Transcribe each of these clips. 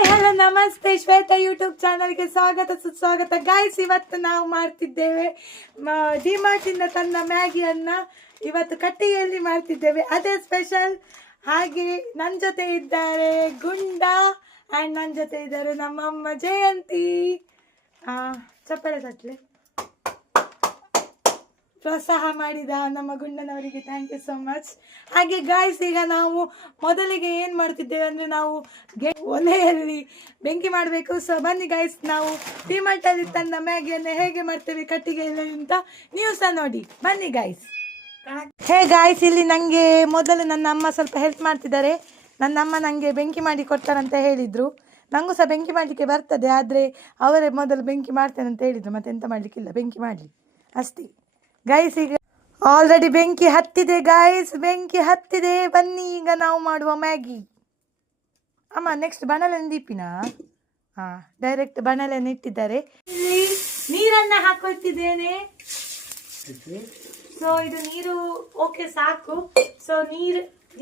Hi hello ನಮಸ್ತೆ, Shweta YouTube ಚಾನಲ್ಗೆ ಸ್ವಾಗತ ಸುಸ್ವಾಗತ. ಗೈಸ್, ಇವತ್ತು ನಾವು ಮಾಡ್ತಿದ್ದೇವೆ ಡಿಮಾರ್ಟಿಂದ ತಂದ ಮ್ಯಾಗಿಯನ್ನು ಇವತ್ತು ಕಟ್ಟಿಗೆಯಲ್ಲಿ ಮಾಡ್ತಿದ್ದೇವೆ, ಅದೇ ಸ್ಪೆಷಲ್. ಹಾಗೆ ನನ್ನ ಜೊತೆ ಇದ್ದಾರೆ ಗುಂಡ ಆ್ಯಂಡ್ ನನ್ನ ಜೊತೆ ಇದ್ದಾರೆ ನಮ್ಮಮ್ಮ ಜಯಂತಿ. ಚಪ್ಪಳೆ ತಟ್ಟಲೆ ಪ್ರೋತ್ಸಾಹ ಮಾಡಿದ ನಮ್ಮ ಗುಂಡನವರಿಗೆ ಥ್ಯಾಂಕ್ ಯು ಸೋ ಮಚ್. ಹಾಗೆ ಗಾಯ್ಸ್, ಈಗ ನಾವು ಮೊದಲಿಗೆ ಏನು ಮಾಡ್ತಿದ್ದೇವೆ ಅಂದರೆ ನಾವು ಒಲೆಯಲ್ಲಿ ಬೆಂಕಿ ಮಾಡಬೇಕು. ಸೊ ಬನ್ನಿ ಗಾಯ್ಸ್, ನಾವು ಡಿಮಾರ್ಟಲ್ಲಿ ತಂದ ಮ್ಯಾಗಿಯನ್ನು ಹೇಗೆ ಮಾಡ್ತೇವೆ ಕಟ್ಟಿಗೆಯಲ್ಲಿ ಅಂತ ನೀವು ಸಹ ನೋಡಿ ಬನ್ನಿ ಗಾಯ್ಸ್. ಹೇ ಗಾಯ್ಸ್, ಇಲ್ಲಿ ನನಗೆ ಮೊದಲು ನನ್ನ ಅಮ್ಮ ಸ್ವಲ್ಪ ಹೆಲ್ಪ್ ಮಾಡ್ತಿದ್ದಾರೆ. ನನ್ನ ಅಮ್ಮ ನನಗೆ ಬೆಂಕಿ ಮಾಡಿ ಕೊಡ್ತಾರಂತ ಹೇಳಿದರು. ನನಗೂ ಸಹ ಬೆಂಕಿ ಮಾಡಲಿಕ್ಕೆ ಬರ್ತದೆ, ಆದರೆ ಅವರೇ ಮೊದಲು ಬೆಂಕಿ ಮಾಡ್ತೇನೆ ಅಂತ ಹೇಳಿದರು. ಮತ್ತೆ ಎಂತ ಮಾಡಲಿಕ್ಕಿಲ್ಲ, ಬೆಂಕಿ ಮಾಡಲಿ ಅಷ್ಟೇ ಗೈಸ್. ಈಗ ಆಲ್ರೆಡಿ ಬೆಂಕಿ ಹತ್ತಿದೆ ಗೈಸ್, ಬೆಂಕಿ ಹತ್ತಿದೆ. ಬನ್ನಿ ಈಗ ನಾವು ಮಾಡುವ ಮ್ಯಾಗಿ. ಅಮ್ಮ ನೆಕ್ಸ್ಟ್ ಬಣಲೆನ ದೀಪಿನ ಡೈರೆಕ್ಟ್ ಬಣಲೆನ ಇಟ್ಟಿದ್ದಾರೆ. ಇಲ್ಲಿ ನೀರನ್ನು ಹಾಕೊಳ್ತಿದ್ದೇನೆ. ಸೊ ಇದು ನೀರು ಓಕೆ ಸಾಕು. ಸೊ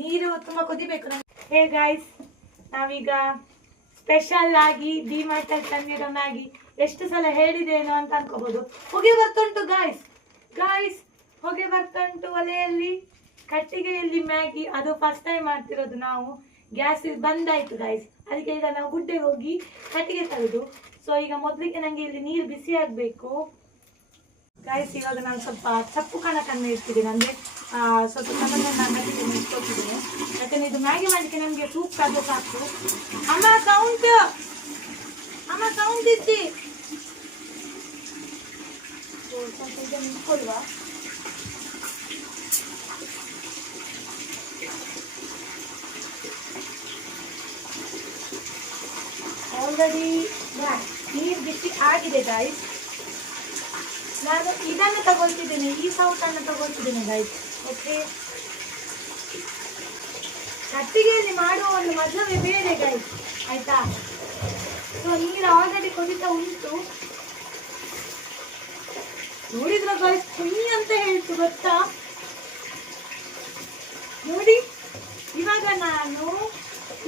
ನೀರು ತುಂಬ ಕುದಿಬೇಕು. ಹೇ ಗೈಸ್, ನಾವೀಗ ಸ್ಪೆಷಲ್ ಆಗಿ ಡಿಮಾರ್ಟಲ್ಲಿ ತಂದಿರೋ ಮ್ಯಾಗಿ ಎಷ್ಟು ಸಲ ಹೇಳಿದೇನೋ ಅಂತ ಅನ್ಕೋಬಹುದು. ಹೊಗೆ ಬರ್ತುಂಟು ಗಾಯ್ಸ್, ಹೊಗೆ ಬರ್ತುಂಟು ಒಲೆಯಲ್ಲಿ ಕಟ್ಟಿಗೆಯಲ್ಲಿ ಮ್ಯಾಗಿ. ಅದು ಫಸ್ಟ್ ಟೈಮ್ ಮಾಡ್ತಿರೋದು ನಾವು. ಗ್ಯಾಸ್ ಬಂದಾಯ್ತು ಗಾಯ್ಸ್, ಅದಕ್ಕೆ ಈಗ ನಾವು ಗುಡ್ಡೆ ಹೋಗಿ ಕಟ್ಟಿಗೆ ತರೋದು. ಸೊ ಈಗ ಮೊದಲಿಗೆ ನನಗೆ ಇಲ್ಲಿ ನೀರು ಬಿಸಿ ಆಗಬೇಕು ಗಾಯ್ಸ್. ಇವಾಗ ನಾನು ಸ್ವಲ್ಪ ಚಪ್ಪು ಕಣಕನ್ನು ಇಡ್ತಿದ್ದೇನೆ, ಅಂದರೆ ಸ್ವಲ್ಪ ಕಣಕನ್ನು ಕಟ್ಟಿಗೆ ಇಟ್ಕೊತಿದ್ದೇನೆ. ಯಾಕಂದರೆ ಇದು ಮ್ಯಾಗಿ ಮಾಡಲಿಕ್ಕೆ ನಮಗೆ ಸೂಪ್ ಅದು ಸಾಕು. ಅಮ್ಮ ಸೌಂಡ್ ಇದ್ದಿ ಸ್ವಲ್ಪ ಇದನ್ನು ಇಟ್ಕೊಳ್ವಾ. ಆಲ್ರೆಡಿ ನೀರು ಬಿಸಿ ಆಗಿದೆ ಗಾಯ್ಸ್. ನಾನು ಇದನ್ನು ತಗೊಳ್ತಿದ್ದೇನೆ, ಈ ಸೌಟನ್ನು ತಗೊಳ್ತಿದ್ದೇನೆ ಗಾಯ್ಸ್. ಓಕೆ, ಕಟ್ಟಿಗೆಯಲ್ಲಿ ಮಾಡುವ ಒಂದು ಮಜವೇ ಬೇರೆ ಗಾಯ್ಸ್, ಆಯ್ತಾ. ಸೊ ನೀರು ಆಲ್ರೆಡಿ ಕುದಿತಾ ಉಂಟು. ನೋಡಿದ್ರ ಗಾಯ್ಸ್, ಕುಯ್ಯಿ ಅಂತ ಹೇಳ್ತು ಗೊತ್ತಾ. ನೋಡಿ, ಇವಾಗ ನಾನು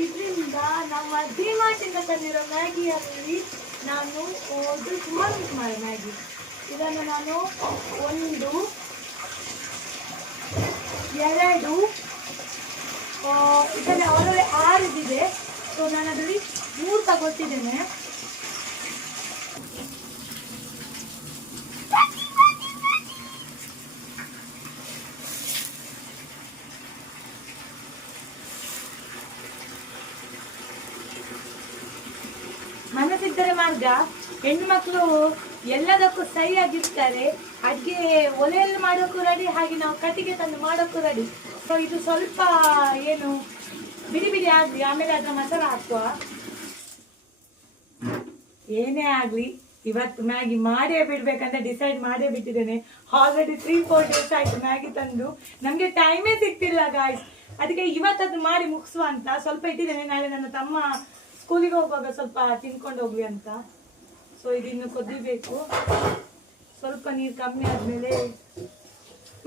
ಇದರಿಂದ ನಮ್ಮ ಡಿಮಾರ್ಟಿಂದ ತಂದಿರೋ ಮ್ಯಾಗಿಯಲ್ಲಿ ನಾನು ಸುಮಾರು ಮ್ಯಾಗಿ ಇದನ್ನು ನಾನು 1 2 ಇದರಲ್ಲಿ ಆಲ್ರೆಡಿ 6 ಇದಿದೆ. ಸೊ ನಾನು ಅದರಲ್ಲಿ 3 ತಗೊಳ್ತಿದ್ದೇನೆ. ಮನಸ್ಸಿದ್ದರೆ ಮಾರ್ಗ. ಹೆಣ್ಮಕ್ಳು ಎಲ್ಲದಕ್ಕೂ ಸರಿಯಾಗಿರ್ತಾರೆ. ಅಡುಗೆ ಒಲೆಯಲ್ಲಿ ಮಾಡೋಕ್ಕೂ ರೆಡಿ, ಹಾಗೆ ನಾವು ಕಟ್ಟಿಗೆ ತಂದು ಮಾಡೋಕ್ಕೂ ರೆಡಿ. ಸೊ ಇದು ಸ್ವಲ್ಪ ಏನು ಬಿಡಿ ಬಿಡಿ ಆಗಲಿ, ಆಮೇಲೆ ಅದರ ಮಸಾಲ ಹಾಕುವ. ಏನೇ ಆಗಲಿ, ಇವತ್ತು ಮ್ಯಾಗಿ ಮಾಡೇ ಬಿಡ್ಬೇಕಂತ ಡಿಸೈಡ್ ಮಾಡೇ ಬಿಟ್ಟಿದ್ದೇನೆ. ಆಲ್ರೆಡಿ 3-4 ಡೇಸ್ ಆಯ್ತು ಮ್ಯಾಗಿ ತಂದು. ನಮಗೆ ಟೈಮೇ ಸಿಗ್ತಿಲ್ಲ ಗಾಯ್ಸ್, ಅದಕ್ಕೆ ಇವತ್ತದು ಮಾಡಿ ಮುಗಿಸುವ ಅಂತ ಸ್ವಲ್ಪ ಇಟ್ಟಿದ್ದೇನೆ. ನಾಳೆ ನನ್ನ ತಮ್ಮ ಸ್ಕೂಲಿಗೆ ಹೋಗುವಾಗ ಸ್ವಲ್ಪ ತಿನ್ಕೊಂಡು ಹೋಗ್ಲಿ ಅಂತ. ಸೊ ಇದಿನ್ನು ಕುದಿಬೇಕು. ಸ್ವಲ್ಪ ನೀರು ಕಮ್ಮಿ ಆದ್ಮೇಲೆ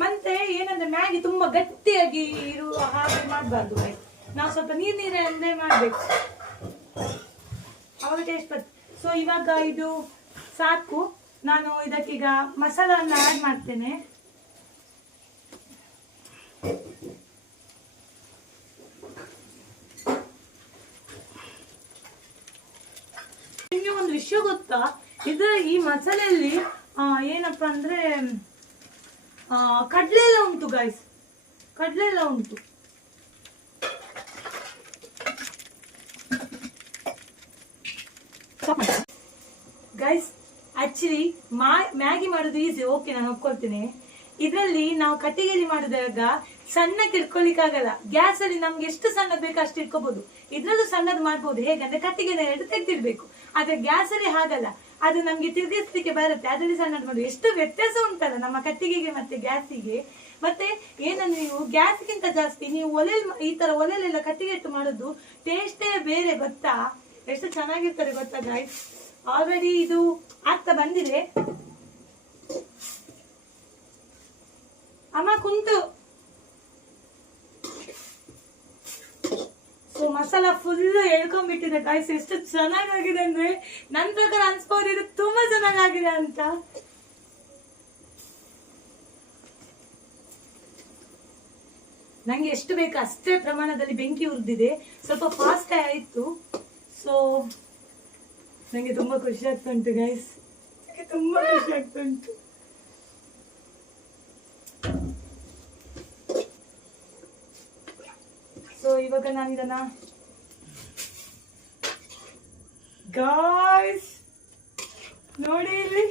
ಮತ್ತೆ ಏನಂದ್ರೆ ಮ್ಯಾಗಿ ತುಂಬಾ ಗಟ್ಟಿಯಾಗಿ ಇರುವ ಹಾಗೆ ಮಾಡಬಾರ್ದು. ನಾವು ಸ್ವಲ್ಪ ನೀರನ್ನೇ ಮಾಡಬೇಕು, ಅವಾಗ ಟೇಸ್ಟ್ ಬರ್ತದೆ. ಸೊ ಇವಾಗ ಇದು ಸಾಕು. ನಾನು ಇದಕ್ಕೀಗ ಮಸಾಲವನ್ನು ಆ್ಯಡ್ ಮಾಡ್ತೇನೆ. ನಿಮಗೆ ಒಂದು ವಿಷಯ ಗೊತ್ತಾ, ಈ ಮಸಾಲೆಯಲ್ಲಿ ಏನಪ್ಪಾ ಅಂದ್ರೆ ಕಡಲೆ ಎಲ್ಲ ಉಂಟು ಗಾಯ್ಸ್, ಕಡಲೆ ಎಲ್ಲ ಉಂಟು. ಗೈಸ್, ಆಕ್ಚುಲಿ ಮ್ಯಾಗಿ ಮಾಡೋದು ಈಸಿ, ಓಕೆ, ನಾನು ಒಪ್ಕೊಳ್ತೀನಿ. ಇದರಲ್ಲಿ ನಾವು ಕಟ್ಟಿಗೆಯಲ್ಲಿ ಮಾಡಿದಾಗ ಸಣ್ಣಕ್ಕೆ ಇಟ್ಕೊಳ್ಳಿಕ್ಕಾಗಲ್ಲ. ಗ್ಯಾಸ್ ಅಲ್ಲಿ ನಮ್ಗೆ ಎಷ್ಟು ಸಣ್ಣದ್ ಬೇಕು ಅಷ್ಟು ಇಟ್ಕೋಬಹುದು. ಇದ್ರಲ್ಲೂ ಸಣ್ಣದ್ ಮಾಡ್ಬೋದು, ಹೇಗಂದ್ರೆ ಕಟ್ಟಿಗೆನ 2 ತೆಗೆದಿಡ್ಬೇಕು. ಆದ್ರೆ ಗ್ಯಾಸ್ ಅಲ್ಲಿ ಹಾಗಲ್ಲ, ಅದು ನಮ್ಗೆ ತಿರುಗಿಸ್ಲಿಕ್ಕೆ ಬರುತ್ತೆ, ಅದರಲ್ಲಿ ಸಣ್ಣದ್ ಮಾಡುದು. ಎಷ್ಟು ವ್ಯತ್ಯಾಸ ಉಂಟಲ್ಲ ನಮ್ಮ ಕಟ್ಟಿಗೆಗೆ ಮತ್ತೆ ಗ್ಯಾಸಿಗೆ. ಮತ್ತೆ ಏನಂದ್ರೆ ನೀವು ಗ್ಯಾಸ್ಗಿಂತ ಜಾಸ್ತಿ ನೀವು ಈ ತರ ಒಲೆಯಲ್ಲೆಲ್ಲ ಕಟ್ಟಿಗೆ ಇಟ್ಟು ಮಾಡೋದು ಟೇಸ್ಟೇ ಬೇರೆ ಗೊತ್ತಾ. ಎಷ್ಟು ಚೆನ್ನಾಗಿರ್ತಾರೆ ಗೊತ್ತಾ ಗಾಯ್ಸ್. ಆಲ್ರೆಡಿ ಇದು ಆಗ್ತಾ ಬಂದಿದೆ. ಅಮ್ಮ ಕುಂತು ಸೊ ಮಸಾಲ ಫುಲ್ ಎಳ್ಕೊಂಡ್ಬಿಟ್ಟಿದೆ ಗಾಯ್ಸ್. ಎಷ್ಟು ಚೆನ್ನಾಗಾಗಿದೆ ಅಂದ್ರೆ ನನ್ನ ಪ್ರಕಾರ ಅನ್ಸ್ಬೋದು ಇದು ತುಂಬಾ ಚೆನ್ನಾಗಾಗಿದೆ ಅಂತ. ನಂಗೆ ಎಷ್ಟು ಬೇಕು ಅಷ್ಟೇ ಪ್ರಮಾಣದಲ್ಲಿ ಬೆಂಕಿ ಉರಿದಿದೆ. ಸ್ವಲ್ಪ ಫಾಸ್ಟ್ ಆಯ್ತು. ಸೊ ನಂಗೆ ತುಂಬಾ ಖುಷಿ ಆಗ್ತಾ ಉಂಟು ಗೈಸ್, ತುಂಬಾ ಖುಷಿ ಆಗ್ತಾ ಉಂಟು. ಸೊ ಇವಾಗ ನಾನು ಇದನ್ನ ಗಾಯ್ಸ್ ನೋಡಿ ಇಲ್ಲಿ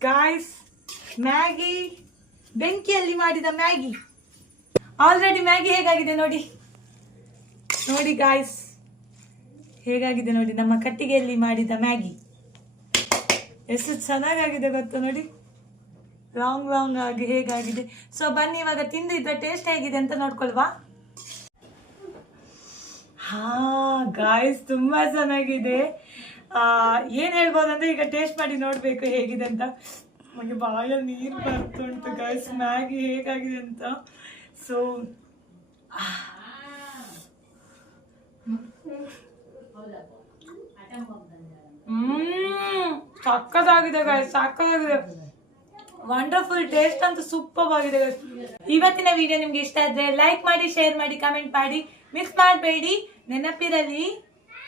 ಗಾಯ್ಸ್ ಮ್ಯಾಗಿ, ಬೆಂಕಿಯಲ್ಲಿ ಮಾಡಿದ ಮ್ಯಾಗಿ. ಆಲ್ರೆಡಿ ಮ್ಯಾಗಿ ಹೇಗಾಗಿದೆ ನೋಡಿ, ನೋಡಿ ಗಾಯ್ಸ್ ಹೇಗಾಗಿದೆ ನೋಡಿ. ನಮ್ಮ ಕಟ್ಟಿಗೆಯಲ್ಲಿ ಮಾಡಿದ ಮ್ಯಾಗಿ ಎಷ್ಟು ಚೆನ್ನಾಗಾಗಿದೆ ಗೊತ್ತಾ ನೋಡಿ, ಲಾಂಗ್ ಲಾಂಗ್ ಆಗಿ ಹೇಗಾಗಿದೆ. ಸೊ ಬನ್ನಿ ಇವಾಗ ತಿಂದು ಇದ್ರ ಟೇಸ್ಟ್ ಹೇಗಿದೆ ಅಂತ ನೋಡ್ಕೊಳ್ವಾ. ಹಾ ಗಾಯ್ಸ್ ತುಂಬಾ ಚೆನ್ನಾಗಿದೆ. ಏನ್ ಹೇಳ್ಬೋದಂದ್ರೆ ಈಗ ಟೇಸ್ಟ್ ಮಾಡಿ ನೋಡ್ಬೇಕು ಹೇಗಿದೆ ಅಂತ. ನಮಗೆ ಬಾಯಲ್ಲಿ ನೀರು ಬರ್ತುಂಟು ಗಾಯ್ಸ್, ಮ್ಯಾಗಿ ಹೇಗಾಗಿದೆ ಅಂತ. ಸೊ ಸಕ್ಕತ್ತಾಗಿದೆ ಗಾಯ್ಸ್, ಸಕ್ಕತ್ತಾಗಿದೆ. ವಂಡರ್ಫುಲ್ ಟೇಸ್ಟ್ ಅಂತೂ ಸೂಪರ್ ಆಗಿದೆ ಗಾಯ್ಸ್. ಇವತ್ತಿನ ವಿಡಿಯೋ ನಿಮ್ಗೆ ಇಷ್ಟ ಆದ್ರೆ ಲೈಕ್ ಮಾಡಿ, ಶೇರ್ ಮಾಡಿ, ಕಮೆಂಟ್ ಮಾಡಿ, ಮಿಸ್ ಮಾಡಬೇಡಿ. ನೆನಪಿರಲಿ